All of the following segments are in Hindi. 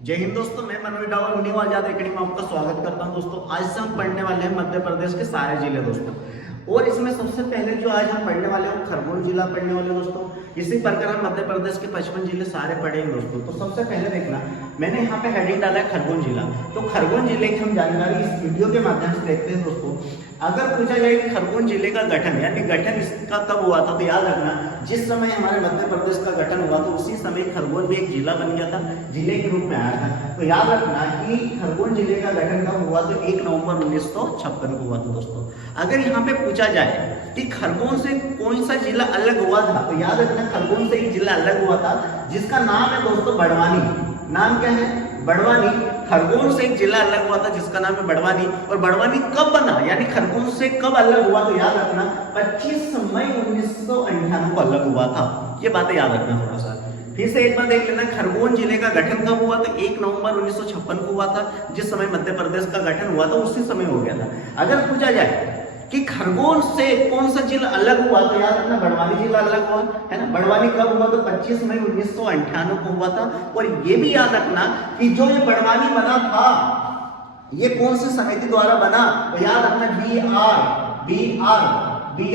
जय हिंद दोस्तों, मैं मनोज डावर उन्नीवाल आजाद एकेडमी में आपका स्वागत करता हूं। दोस्तों आज से हम पढ़ने वाले हैं मध्य प्रदेश के सारे जिले दोस्तों। और इसमें सबसे पहले जो आज हम पढ़ने वाले हैं खरगोन जिला पढ़ने वाले दोस्तों। इसी प्रकार हम मध्य प्रदेश के 55 जिले सारे पढ़ेंगे दोस्तों। तो सबसे पहले देखना, मैंने यहाँ पे हेडिंग डाला है खरगोन जिला। तो खरगोन जिले की हम जानकारी इस वीडियो के माध्यम से देखते हैं दोस्तों। अगर पूछा जाए कि खरगोन जिले का गठन यानी गठन इसका कब हुआ था, तो याद रखना जिस समय हमारे मध्य प्रदेश का गठन हुआ तो उसी समय खरगोन भी एक जिला बन गया था, जिले के रूप में आया था। तो याद रखना कि खरगोन जिले का गठन कब हुआ, तो 1 नवंबर 1956 को हुआ था दोस्तों। अगर यहाँ पे पूछा जाए कि खरगोन से कौन सा जिला अलग हुआ था, तो याद रखना खरगोन से एक जिला अलग हुआ था जिसका नाम है दोस्तों बड़वानी। नाम क्या है? बड़वानी। खरगोन से एक जिला अलग हुआ था जिसका नाम है बड़वानी। और बड़वानी कब बना यानी खरगोन से कब अलग हुआ, तो याद रखना 25 मई 1998 को अलग हुआ था। ये बातें याद रखना थोड़ा सा। फिर से एक बार देख लेना, खरगोन जिले का गठन कब हुआ, तो 1 नवंबर 1956 को हुआ था। जिस समय मध्य प्रदेश का गठन हुआ था उसी समय हो गया था। अगर पूछा जाए कि खरगोन से कौन सा जिला अलग हुआ, तो याद रखना बड़वानी जिला अलग हुआ है ना। बड़वानी कब हुआ, तो 25 मई 1998 को हुआ था। और ये भी याद रखना कि जो ये बड़वानी बना था ये कौन सी समिति द्वारा बना, तो याद रखना बी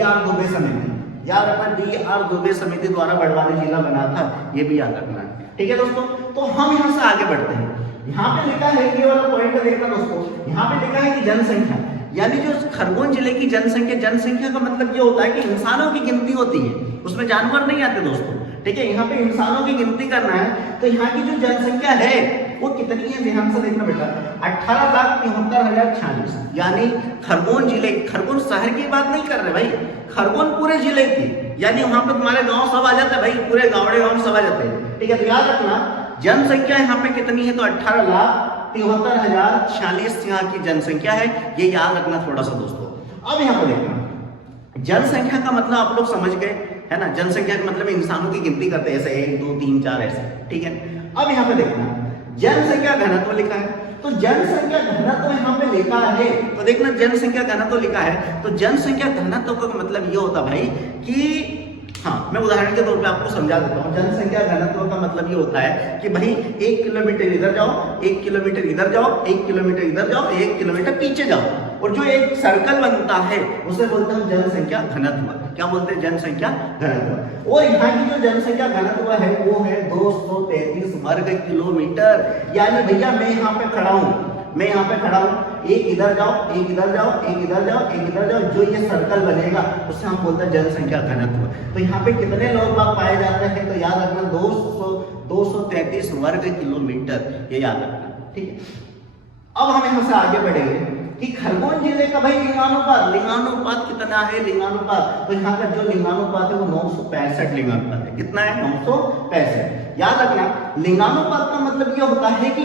आर दुबे समिति। याद रखना बी.आर. दुबे समिति द्वारा बड़वानी जिला बना था, ये भी याद रखना। ठीक है दोस्तों, तो हम यहाँ से आगे बढ़ते हैं। यहाँ पे लिखा है, ये वाला पॉइंट देखना दोस्तों, यहाँ पे लिखा है कि जनसंख्या यानी जो खरगोन जिले की जनसंख्या का मतलब ये होता है कि इंसानों की गिनती होती है, उसमें जानवर नहीं आते दोस्तों। ठीक है, यहाँ पे इंसानों की गिनती करना है। तो यहाँ की जो जनसंख्या है वो कितनी है, ध्यान से देखना बेटा, 18,73,046। यानी खरगोन जिले, खरगोन शहर की बात नहीं कर रहे भाई, खरगोन पूरे जिले की। यानी वहां पे तुम्हारे गांव सब आ जाते हैं भाई, पूरे गावड़े गांव सब आ जाते हैं। ठीक है, तो याद रखना जनसंख्या यहाँ पे कितनी है, तो 18,73,046 यहाँ की जनसंख्या है। ये याद रखना थोड़ा सा दोस्तों। अब यहाँ पे देखना, जनसंख्या का मतलब आप लोग समझ गए है ना। जनसंख्या का मतलब इंसानों की गिनती करते हैं, ऐसे 1 2 3 4 ऐसे। ठीक है, अब यहाँ पे देखना जनसंख्या घनत्व लिखा है। तो जनसंख्या घनत्व यहाँ पे लिखा है, तो देखना जनसंख्या घनत्व लिखा है। तो जनसंख्या घनत्व का मतलब ये होता भाई कि हाँ, मैं उदाहरण के तौर पे आपको समझा देता हूँ। जनसंख्या घनत्व का मतलब ये होता है कि भाई 1 किलोमीटर इधर जाओ, 1 किलोमीटर इधर जाओ, 1 किलोमीटर इधर जाओ, 1 किलोमीटर पीछे जाओ, और जो एक सर्कल बनता है उसे बोलते हैं जनसंख्या घनत्व। क्या बोलते हैं? जनसंख्या घनत्व। और यहाँ की जो जनसंख्या घनत्व है वो है 233 वर्ग किलोमीटर। यानी भैया मैं यहाँ पे खड़ा हूँ, एक इधर जाओ, एक इधर जाओ, एक इधर जाओ, एक इधर जाओ, जो ये सर्कल बनेगा उसे हम बोलते हैं जनसंख्या घनत्व। तो यहाँ पे कितने लोग बाग पाए जाते हैं, तो याद रखना 233 वर्ग किलोमीटर, ये याद रखना। ठीक है, अब हम यहाँ से आगे बढ़ेंगे कि खरगोन जिले का भाई लिंगानुपात कितना है। लिंगानुपात, तो यहाँ का जो लिंगानुपात है वो 965 लिंगानुपात है। कितना है? 965। याद रखना लिंगानुपात का मतलब ये होता है कि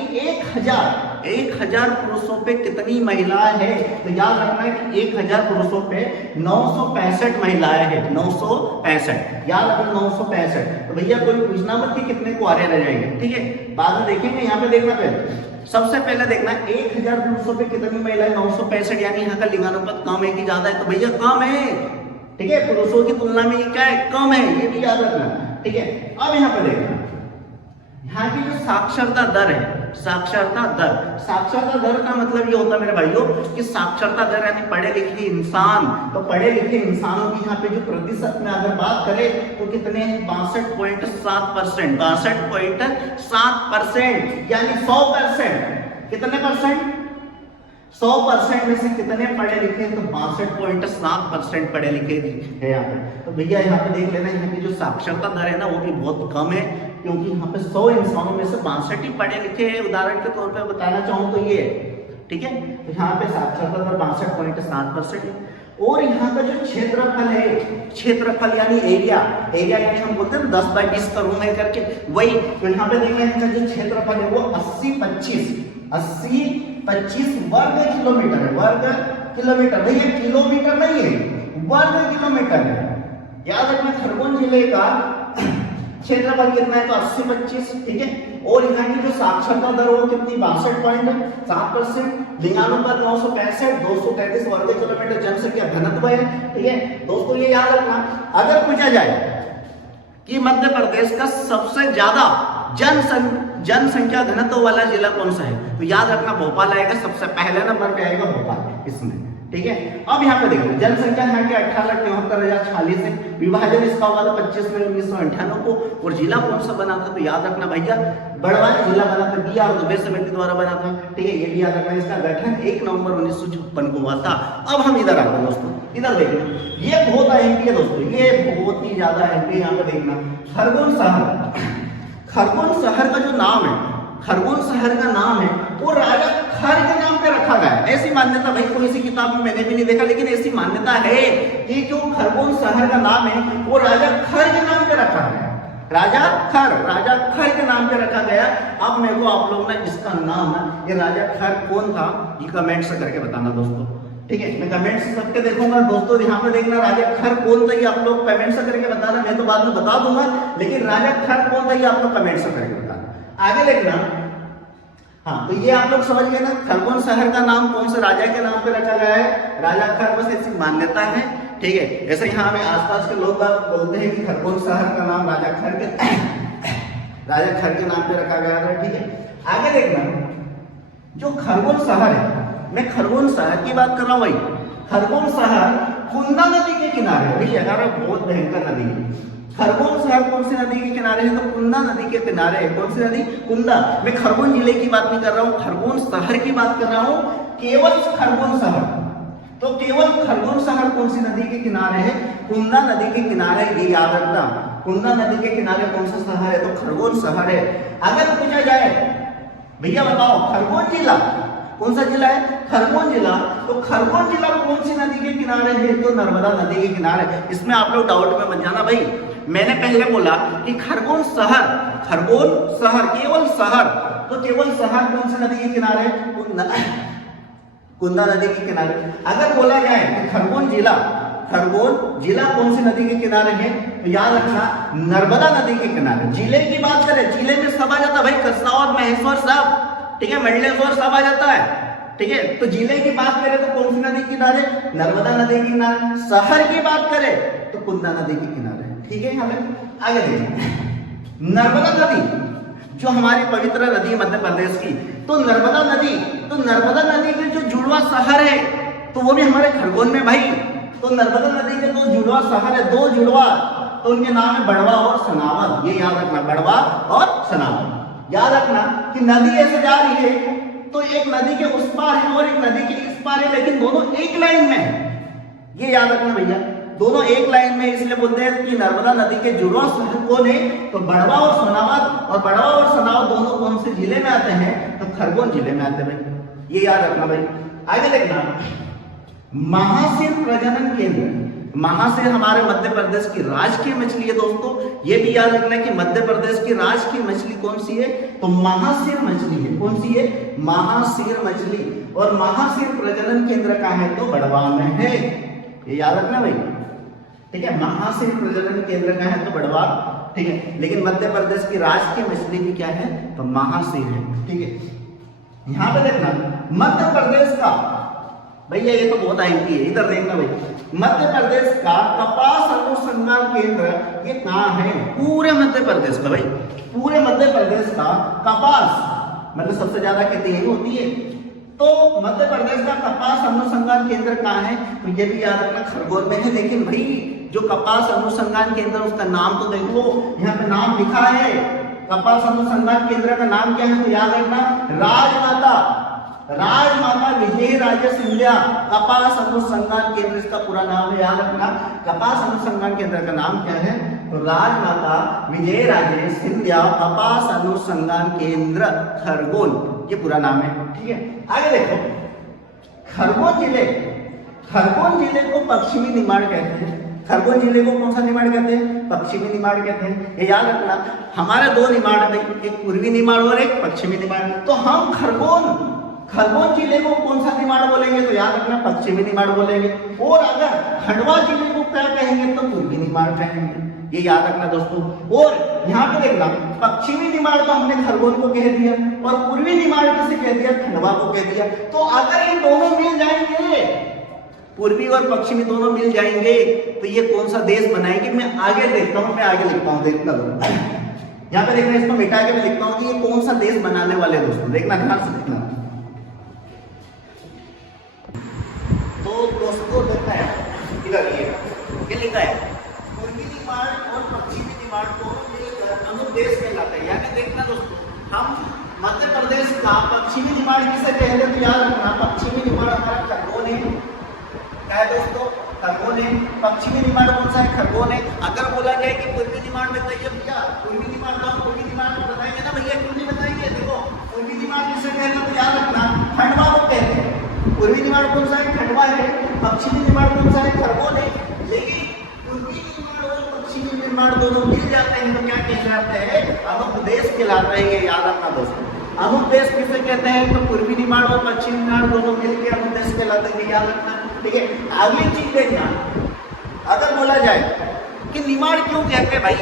1000 पुरुषों पे कितनी महिलाएं हैं। तो याद रखना है कि 1000 पुरुषों पे 965 महिलाएं हैं। 965, याद रखना 965। तो भैया कोई पूछना मत कि कितने कुआरे रह जाएंगे। ठीक है, बाद में देखेंगे। यहाँ पे देखना पहले, सबसे पहले देखना 1000 पुरुषों पे कितनी महिलाएं, 965। यानी यहाँ का लिंगानुपात कम है कि ज्यादा है, तो भैया कम है। ठीक है, पुरुषों की तुलना में ये क्या है? कम है, ये भी याद रखना। ठीक है, अब यहाँ पे देखना यहाँ की जो साक्षरता दर है, साक्षरता दर का मतलब ये होता है मेरे भाइयों कि साक्षरता दर यानी पढ़े लिखे इंसान। तो पढ़े लिखे इंसानों की यहाँ पे जो प्रतिशत में अगर बात करें तो कितने हैं? 62.7%। 62.7% यानी 100%। कितने परसेंट? 100% में से कितने पढ़े लिखे हैं? तो 62.7% पढ़े लिखे हैं यहाँ पे। तो भैया यहाँ पे देख लेना, यहाँ की जो साक्षरता दर है ना वो भी बहुत कम है, क्योंकि यहाँ पे 100 इंसानों में से 62 ही पढ़े लिखे हैं। उदाहरण के तौर पे बताना चाहूँ तो ये, ठीक है, तो यहाँ पे साक्षरता दर 62.7% है। और यहाँ का जो क्षेत्रफल है, क्षेत्रफल यानी एरिया यानी हम बोलते हैं 10 बाई 20 का रूम है करके, वही। तो यहाँ पे देखना यहाँ का जो क्षेत्रफल है वो 80-25 वर्ग किलोमीटर है। वर्ग किलोमीटर, भैया किलोमीटर नहीं है, वर्ग किलोमीटर है। याद रखना खरगोन जिले का क्षेत्रफल कितना है, तो 80-25। ठीक है, और यहाँ की जो साक्षरता दर वो कितनी? 62.7%। लिंगानुपात 965, 233 वर्ग किलोमीटर जनसंख्या घनत्व है। ठीक है दोस्तों, ये याद रखना। अगर पूछा जाए कि मध्य प्रदेश का सबसे ज्यादा जनसंख्या घनत्व वाला जिला कौन सा है? तो याद रखना भोपाल आएगा, सबसे पहले नंबर पे आएगा भोपाल इसमें, ठीक है। अब यहाँ पे देखो जनसंख्या यहाँ के 18,73,046 है, विभाजन इसका हुआ था 25 में 1998 को, और जिला कौन सा बना था? तो याद रखना भैया बड़वानी जिला बना था, BR दुबे समिति द्वारा बना था, ठीक है। ये भी याद रखना, इसका गठन 1 नवंबर 1956 को हुआ था। अब हम इधर आते हैं दोस्तों, इधर देखना, ये बहुत अहम है दोस्तों, ये बहुत ही ज्यादा अहम है। यहाँ पे देखना खरगोन शहर, खरगोन शहर का जो नाम है, खरगोन शहर का नाम है वो राजा खर के नाम पे रखा गया है। ऐसी मान्यता भाई कोई सी किताब में मैंने भी नहीं देखा, लेकिन ऐसी मान्यता है कि जो खरगोन शहर का नाम है वो राजा खर के नाम पे रखा गया, राजा खर के नाम पे रखा गया। अब मेरे को आप लोग ना इसका नाम ना, ये राजा खर कौन था, ये कमेंट से करके बताना दोस्तों, ठीक है। मैं कमेंट से सबके देखूंगा दोस्तों, यहाँ पे देखना राजा खर कौन था, ये आप लोग कमेंट से करके बताना, मैं तो बाद में बता दूंगा, लेकिन राजा खर कौन था ये आप लोग कमेंट से करके बताना। आगे देखना, हाँ तो ये आप लोग समझ गए ना, खरगोन शहर का नाम कौन से राजा के नाम पे रखा गया है? राजा खर, बस ऐसी मान्यता है, ठीक है। ऐसे यहाँ में आसपास के लोग बोलते हैं कि खरगोन शहर का नाम राजा खर के नाम पे रखा गया है, ठीक है। आगे देखना, जो खरगोन शहर है, मैं खरगोन शहर की बात कर रहा हूँ भाई, खरगोन शहर कुंदा नदी के किनारे, भाई अगर बहुत भयंकर नदी है। खरगोन शहर कौन सी नदी के किनारे है? तो कुंदा नदी के किनारे है। कौन सी नदी? कुंदा। मैं खरगोन जिले की बात नहीं कर रहा हूँ, खरगोन शहर की बात कर रहा हूँ, केवल खरगोन शहर। तो केवल खरगोन शहर कौन सी नदी के किनारे है? कुंदा नदी के किनारे, ये याद रखना, कुंदा नदी के किनारे कौन सा शहर है? तो खरगोन शहर है। अगर पूछा जाए भैया बताओ खरगोन जिला कौन सा जिला है? खरगोन जिला। तो खरगोन जिला कौन सी नदी के किनारे है? तो नर्मदा नदी के किनारे। इसमें आप लोग डाउट में मत जाना भाई, मैंने पहले बोला कि खरगोन शहर केवल शहर, तो केवल शहर कौन सी नदी के किनारे? कुंदा नदी के किनारे। अगर बोला जाए कि खरगोन जिला कौन सी नदी के किनारे है? तो याद रखना नर्मदा नदी के किनारे। जिले की बात करें, जिले में सब आ जाता है भाई, कसरावत, महेश्वर सब, ठीक है, मंडलेश्वर सब आ जाता है, ठीक है। तो जिले की बात करें तो कौन सी नदी के किनारे? नर्मदा नदी के किनारे। शहर की बात करें तो कुंदा नदी के किनारे, ठीक है। आगे देखिए, नर्मदा नदी जो हमारी पवित्र नदी है मध्य प्रदेश की, तो नर्मदा नदी के जो जुड़वा शहर है तो वो भी हमारे खरगोन में भाई। तो नर्मदा नदी के 2 जुड़वा शहर है, 2 जुड़वा, तो उनके नाम है बड़वा और सनावद। ये याद रखना, बड़वा और सनावद। याद रखना कि नदी ऐसे जा रही है तो एक नदी के उस पार है और एक नदी के इस पार है, लेकिन दोनों एक लाइन में है। ये याद रखना भैया, दोनों एक लाइन में, इसलिए बोलते हैं कि नर्मदा नदी के जुड़वा शहर कौन है? तो बड़वा और सनावद। और बड़वा और सनावद दोनों कौन से जिले में आते हैं? तो खरगोन जिले में आते हैं भाई, ये याद रखना भाई। आगे देखना, महासिर प्रजनन केंद्र। महासिर हमारे मध्य प्रदेश की राजकीय मछली है दोस्तों, ये भी याद रखना कि मध्य प्रदेश की राजकीय मछली कौन सी है? तो महासिर मछली है। कौन सी है? महासिर मछली। और महासिर प्रजनन केंद्र कहाँ है? तो बड़वा में है, ये याद रखना भाई, ठीक है। महासिर प्रजनन केंद्र कहाँ है? तो बड़वा, ठीक है। लेकिन मध्य प्रदेश की राजकीय मछली भी क्या है? तो महासिर है, ठीक है। यहाँ पे देखना मध्य प्रदेश का, भैया ये तो बहुत आईटी है, इधर देखना भाई, मध्य प्रदेश का कपास अनुसंधान केंद्र ये कहाँ है? पूरे मध्य प्रदेश में भाई, पूरे मध्य प्रदेश का कपास, मतलब सबसे ज्यादा खेती यही होती है, तो मध्य प्रदेश का कपास अनुसंधान केंद्र कहाँ है? तो ये भी याद रखना खरगोन में है। लेकिन भाई जो कपास अनुसंधान केंद्र उसका नाम तो देखो, यहाँ पे नाम लिखा है, कपास अनुसंधान केंद्र का नाम क्या है? तो याद रखना राजमाता विजय राजे सिंधिया कपास अनुसंधान केंद्र, इसका पूरा नाम है, याद रखना। कपास अनुसंधान केंद्र का नाम क्या है? तो राजमाता विजय राजे सिंधिया कपास अनुसंधान केंद्र खरगोन, ये पूरा नाम है, ठीक है। आगे देखो, खरगोन जिले को पश्चिमी निमाड़ कहते हैं। खरगोन जिले को कौन सा निमाड़ कहते हैं? पश्चिमी निमाड़ कहते हैं, ये याद रखना। हमारे 2 निमाड़ है, एक पूर्वी निमाड़ और एक पश्चिमी निमाड़। तो हम खरगोन जिले को कौन सा निमाड़ बोलेंगे? तो याद रखना पश्चिमी निमाड़ बोलेंगे। और अगर खंडवा जिले को क्या कहेंगे? तो पूर्वी निमाड़ कहेंगे, ये याद रखना दोस्तों। और यहाँ पे देखना, पश्चिमी निमाड़ तो हमने खरगोन को कह दिया और पूर्वी निमाड़ किसे कह दिया? खंडवा को कह दिया। तो अगर ये दोनों मिल जाएंगे, पूर्वी और पश्चिमी दोनों मिल जाएंगे, तो ये कौन सा देश बनाएंगे? मैं आगे देखता हूँ, मैं आगे लिखता हूँ, देखता हूँ। यहाँ पे देखना, इसको मिटा के मैं लिखता हूँ कि ये कौन सा देश बनाने वाले हैं दोस्तों, देखना ध्यान से देखना। तो दोस्तों देखना है इधर ये लिखा है पूर्वी निमाड़ और पश्चिमी निमाड़ दोनों मिलकर अनुदेश कहलाता है। यानी देखना दोस्तों, हम मध्य प्रदेश का पश्चिमी निमाड़ किसे कहते हैं, तो याद रखना पश्चिमी निमाड़ हमारा खरगोन है, क्या है दोस्तों, खरगोन है। पश्चिमी निमाड़ कौन सा है, खरगोन है। अगर बोला जाए कि पूर्वी निमाड़ बताइए भैया, पूर्वी निमाड़ तो हम पूर्वी निमाड़ को बताएंगे ना भैया, क्यों नहीं बताएंगे। देखो पूर्वी निमाड़ किसे कहते हैं, तो याद रखना खंडवा को कहते हैं। पूर्वी निमाड़ कौन सा है, खंडवा है। पश्चिमी निमाड़ कौन सा है, खरगोन है। लेकिन पूर्वी निमाड़ और पश्चिमी निमाड़ दोनों मिल जाते हैं तो क्या कहलाते हैं, अनुप्रदेश कहलाता है। ये याद रखना दोस्तों, अनुप्रदेश किसे कहते हैं, तो पूर्वी निमाड़ और पश्चिमी निमाड़ दोनों मिलकर अनुप्रदेश कहलाते हैं, याद रखना। ठीक है, अगली चीज देखना, अगर बोला जाए कि निमाड़ क्यों कहते हैं भाई,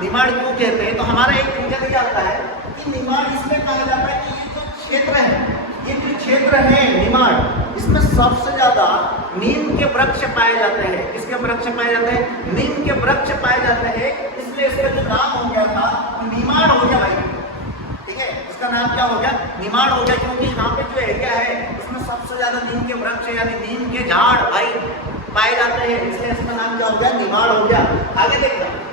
निमाड़ क्यों कहते हैं, तो हमारा एक रीजन ये आता है कि निमाड़ इसमें कहा जाता है कि ये जो क्षेत्र है, ये जो क्षेत्र है निमाड़, इसमें सबसे ज्यादा नीम के वृक्ष पाए जाते हैं। किसके वृक्ष पाए जाते हैं, नीम के वृक्ष पाए जाते हैं। इसलिए इसका जो नाम हो गया था निमाड़ हो गया भाई। ठीक है, इसका नाम क्या हो गया, निमाड़ हो गया, क्योंकि यहाँ पे जो एरिया है इसमें सबसे ज्यादा नीम के वृक्ष यानी नीम के झाड़ भाई पाए जाते हैं, इसलिए इसका नाम क्या हो गया, निमाड़ हो गया। आगे देखते हैं